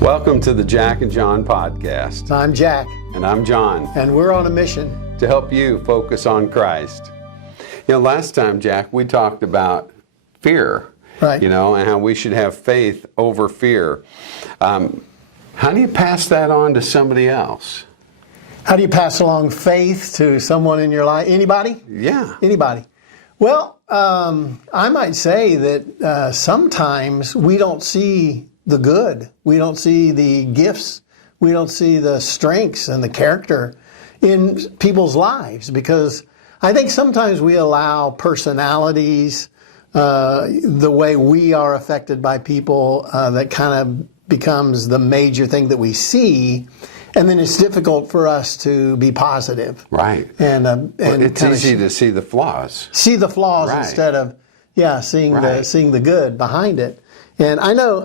Welcome to the Jack and John podcast. I'm Jack. And I'm John. And we're on a mission to help you focus on Christ. You know, last time, Jack, we talked about fear. Right. You know, and how we should have faith over fear. How do you pass that on to somebody else? How do you pass along faith to someone in your life? Anybody? Yeah. Anybody. Well, I might say that sometimes we don't see the good. We don't see the gifts. We don't see the strengths and the character in people's lives, because I think sometimes we allow personalities, the way we are affected by people, that kind of becomes the major thing that we see, and then it's difficult for us to be positive. Right. And it's easy to see the flaws. See the flaws right. Instead of seeing the good behind it. And I know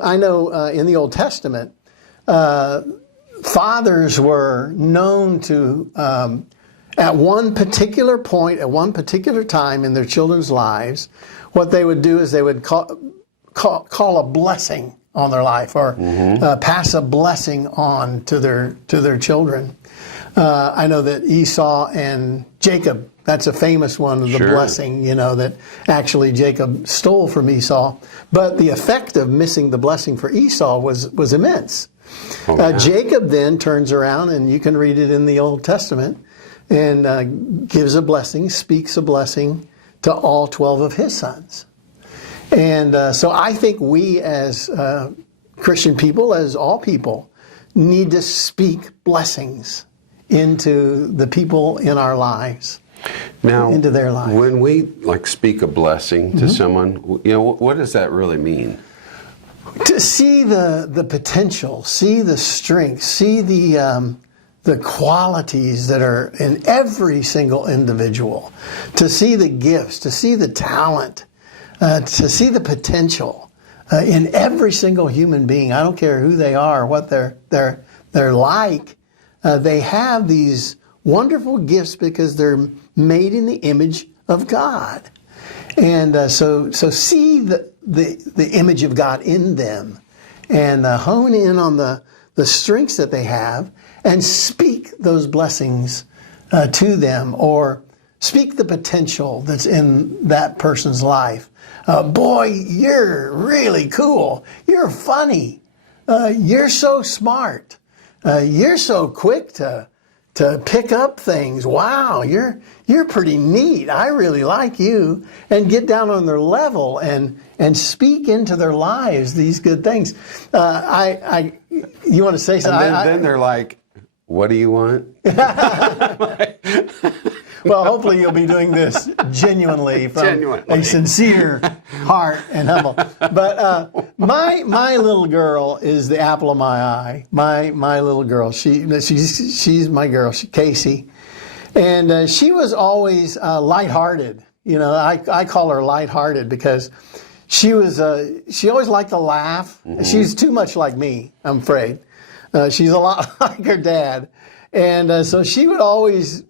in the Old Testament, fathers were known to at one particular point, at one particular time in their children's lives, what they would do is they would call a blessing on their life, or pass a blessing on to their children. I know that Esau and Jacob, that's a famous one of the blessing, that actually Jacob stole from Esau. But the effect of missing the blessing for Esau was immense. Jacob then turns around, and you can read it in the Old Testament, and gives a blessing, speaks a blessing to all 12 of his sons. And so I think we as Christian people, as all people, need to speak blessings into the people in our lives. Now, into their lives. When we speak a blessing to someone, what does that really mean? To see the potential, see the strength, see the qualities that are in every single individual, to see the gifts, to see the talent, to see the potential in every single human being. I don't care who they are, what they're like. They have these wonderful gifts because they're made in the image of God. And so see the image of God in them, and hone in on the strengths that they have, and speak those blessings to them, or speak the potential that's in that person's life. Boy, you're really cool. You're funny. You're so smart. You're so quick to pick up things. Wow, you're pretty neat. I really like you. And get down on their level and speak into their lives these good things. You want to say something? And then they're like, what do you want? Well, hopefully you'll be doing this genuinely from a sincere heart and humble. But my little girl is the apple of my eye. My little girl, she's my girl, Casey, and she was always lighthearted. I call her lighthearted because she always liked to laugh. She's too much like me, I'm afraid. She's a lot like her dad. And so she would always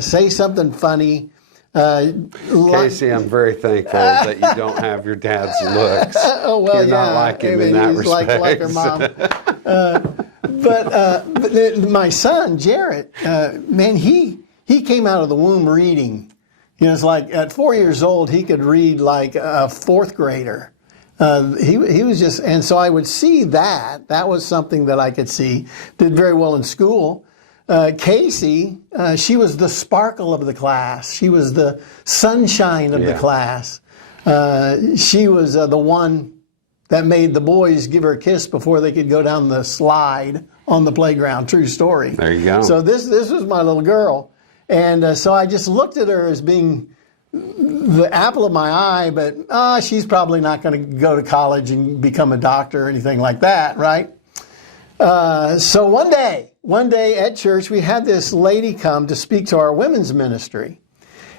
say something funny. Casey, I'm very thankful that you don't have your dad's looks. Oh, well, You're not like him in that respect. Like her mom. But my son, Jarrett, man, he came out of the womb reading. It's like at 4 years old, he could read like a fourth grader. He was just, and so I would see that. That was something that I could see. Did very well in school. Casey, she was the sparkle of the class. She was the sunshine of the class. She was the one that made the boys give her a kiss before they could go down the slide on the playground. True story. There you go. So this was my little girl. And so I just looked at her as being the apple of my eye, but she's probably not going to go to college and become a doctor or anything like that, right? So one day at church, we had this lady come to speak to our women's ministry.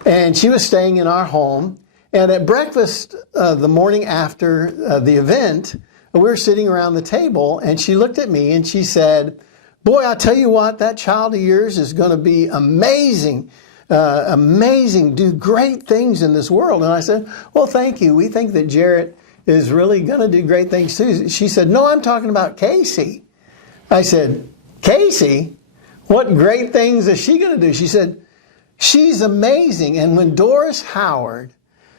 And she was staying in our home. And at breakfast the morning after the event, we were sitting around the table, and she looked at me and she said, "Boy, I tell you what, that child of yours is going to be amazing, do great things in this world." And I said, "Well, thank you. We think that Jarrett is really going to do great things too." She said, "No, I'm talking about Casey." I said, Casey, what great things is she going to do? She said, she's amazing. And when Doris Howard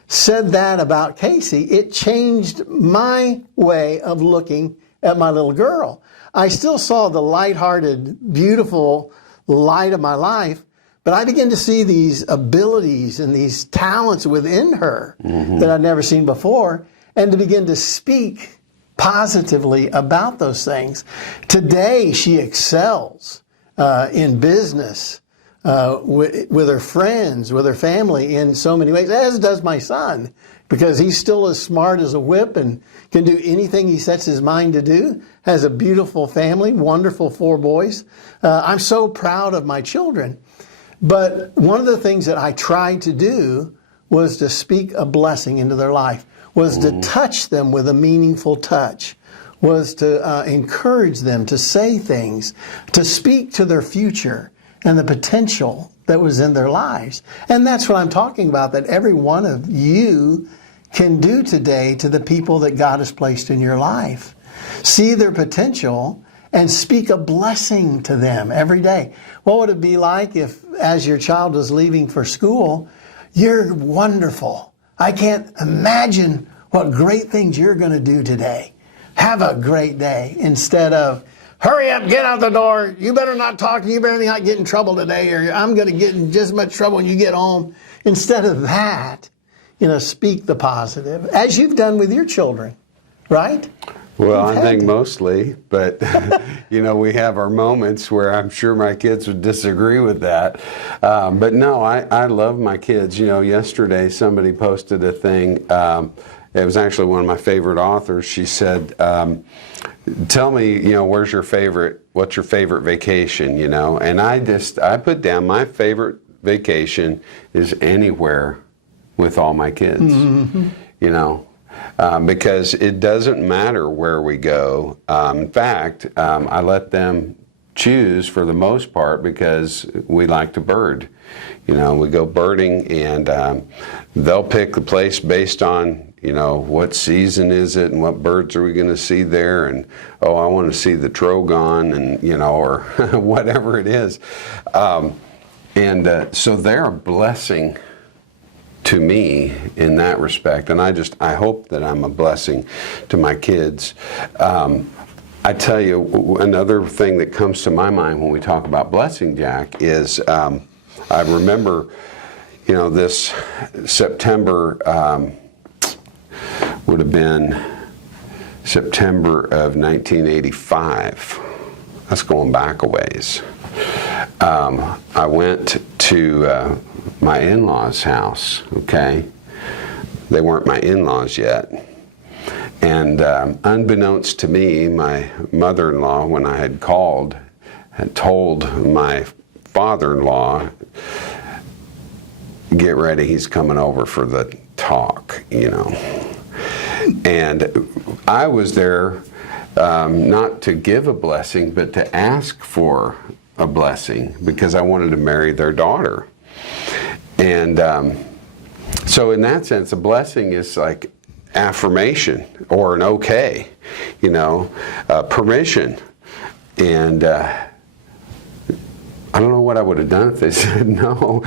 said that about Casey, it changed my way of looking at my little girl. I still saw the lighthearted, beautiful light of my life, but I began to see these abilities and these talents within her that I'd never seen before, and to begin to speak positively about those things. Today, she excels in business, with her friends, with her family in so many ways, as does my son, because he's still as smart as a whip and can do anything he sets his mind to do, has a beautiful family, wonderful 4 boys. I'm so proud of my children. But one of the things that I tried to do was to speak a blessing into their life, was to touch them with a meaningful touch, was to encourage them to say things, to speak to their future and the potential that was in their lives. And that's what I'm talking about, that every one of you can do today to the people that God has placed in your life. See their potential and speak a blessing to them every day. What would it be like if, as your child was leaving for school, you're wonderful. I can't imagine what great things you're going to do today. Have a great day, instead of, hurry up, get out the door. You better not talk. You better not get in trouble today, or I'm going to get in just as much trouble when you get home. Instead of that, speak the positive, as you've done with your children, right? Well, I think mostly, but we have our moments where I'm sure my kids would disagree with that. But no, I love my kids. Yesterday somebody posted a thing. It was actually one of my favorite authors. She said, tell me, what's your favorite vacation, And I put down my favorite vacation is anywhere with all my kids, because it doesn't matter where we go. In fact, I let them choose for the most part because we like to bird. We go birding, and they'll pick the place based on what season is it and what birds are we going to see there, and I want to see the trogon, and or whatever it is, and so they're a blessing to me in that respect, and I hope that I'm a blessing to my kids. I tell you, another thing that comes to my mind when we talk about blessing, Jack, is I remember this September would have been September of 1985. That's going back a ways. I went to my in-laws' house, okay? They weren't my in-laws yet. And unbeknownst to me, my mother-in-law, when I had called, had told my father-in-law, get ready, he's coming over for the talk, And I was there not to give a blessing, but to ask for a blessing, because I wanted to marry their daughter. And so in that sense, a blessing is like affirmation or an okay, permission. And I don't know what I would have done if they said no.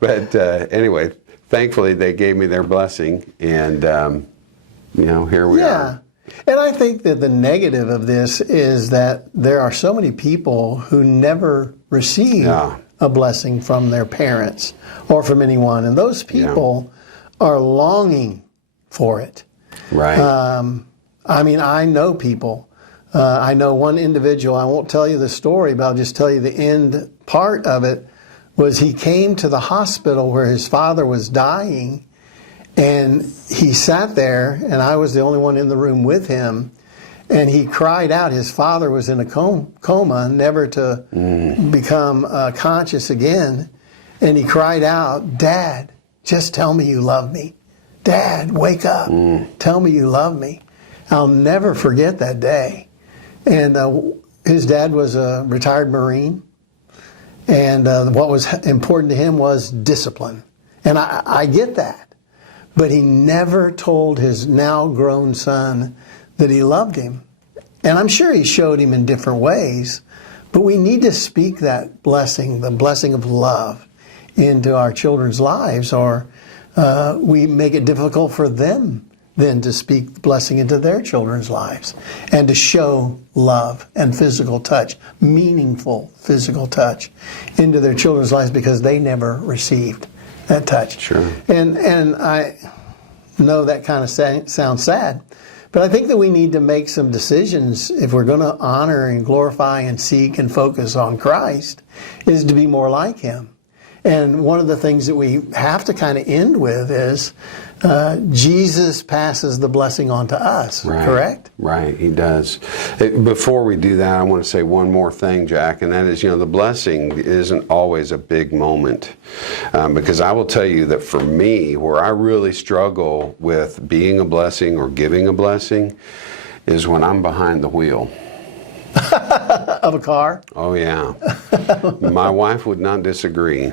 But anyway, thankfully they gave me their blessing, and here we are. And I think that the negative of this is that there are so many people who never receive a blessing from their parents or from anyone, and those people are longing for it. Right. I know people. I know one individual, I won't tell you the story, but I'll just tell you the end part of it, was he came to the hospital where his father was dying, and he sat there, and I was the only one in the room with him, and he cried out. His father was in a coma, never to become conscious again, and he cried out, "Dad, just tell me you love me. Dad, wake up. Tell me you love me." I'll never forget that day. And his dad was a retired Marine, and what was important to him was discipline. And I get that. But he never told his now grown son that he loved him. And I'm sure he showed him in different ways, but we need to speak that blessing, the blessing of love, into our children's lives, or we make it difficult for them then to speak blessing into their children's lives and to show love and physical touch, meaningful physical touch into their children's lives because they never received that touch. Sure. And I know that kind of sounds sad, but I think that we need to make some decisions if we're going to honor and glorify and seek and focus on Christ, is to be more like Him. And one of the things that we have to kind of end with is Jesus passes the blessing on to us, Right. correct? Right, He does. Before we do that, I want to say one more thing, Jack, and that is, the blessing isn't always a big moment. Because I will tell you that for me, where I really struggle with being a blessing or giving a blessing is when I'm behind the wheel. Of a car? Oh, yeah. My wife would not disagree.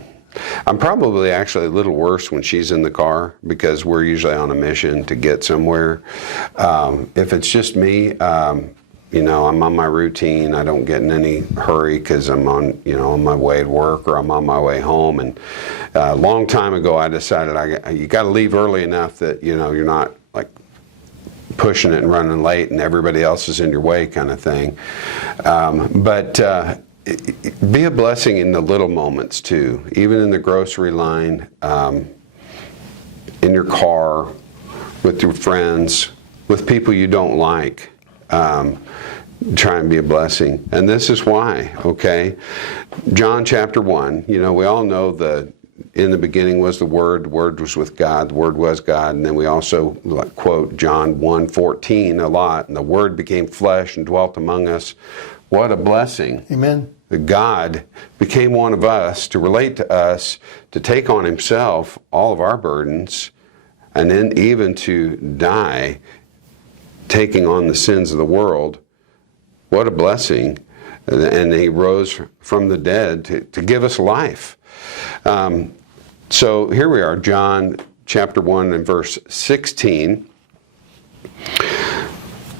I'm probably actually a little worse when she's in the car because we're usually on a mission to get somewhere. If it's just me, I'm on my routine. I don't get in any hurry because I'm on my way to work or I'm on my way home. And a long time ago, I decided you got to leave early enough that you're not like pushing it and running late and everybody else is in your way kind of thing. But be a blessing in the little moments too, even in the grocery line, in your car, with your friends, with people you don't like. Try and be a blessing. And this is why, okay? John chapter 1, we all know in the beginning was the Word was with God, the Word was God, and then we also quote John 1:14 a lot, and the Word became flesh and dwelt among us. What a blessing. Amen. That God became one of us to relate to us, to take on Himself all of our burdens, and then even to die, taking on the sins of the world. What a blessing. And He rose from the dead to give us life. So here we are, John chapter 1 and verse 16.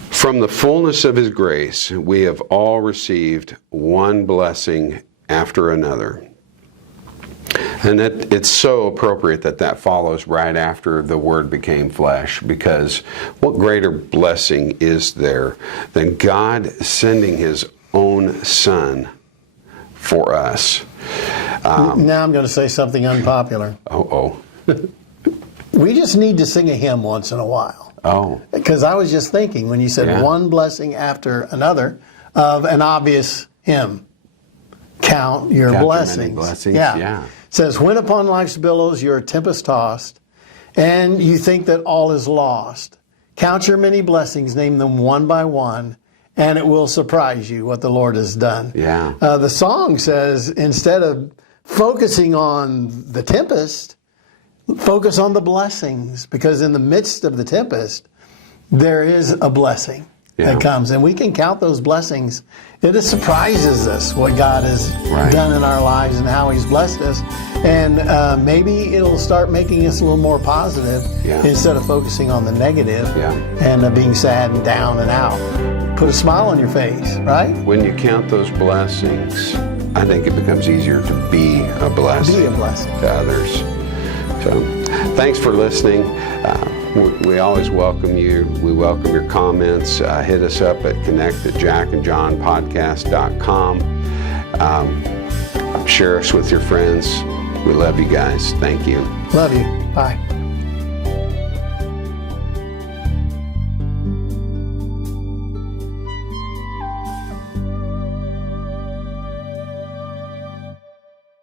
From the fullness of His grace, we have all received one blessing after another. And it's so appropriate that follows right after the Word became flesh, because what greater blessing is there than God sending His own Son for us? Now I'm going to say something unpopular. We just need to sing a hymn once in a while. Oh. Because I was just thinking, when you said one blessing after another, of an obvious hymn. Count your blessings. Blessings. Yeah. It says, when upon life's billows you're tempest tossed, and you think that all is lost, count your many blessings, name them one by one, and it will surprise you what the Lord has done. Yeah. The song says, instead of focusing on the tempest, focus on the blessings, because in the midst of the tempest, there is a blessing that comes, and we can count those blessings. It surprises us what God has done in our lives and how He's blessed us, and maybe it'll start making us a little more positive instead of focusing on the negative and being sad and down and out. Put a smile on your face, right? When you count those blessings, I think it becomes easier to be a blessing, to others. So, thanks for listening. We always welcome you. We welcome your comments. Hit us up at connect@jackandjohnpodcast.com. Share us with your friends. We love you guys. Thank you. Love you. Bye.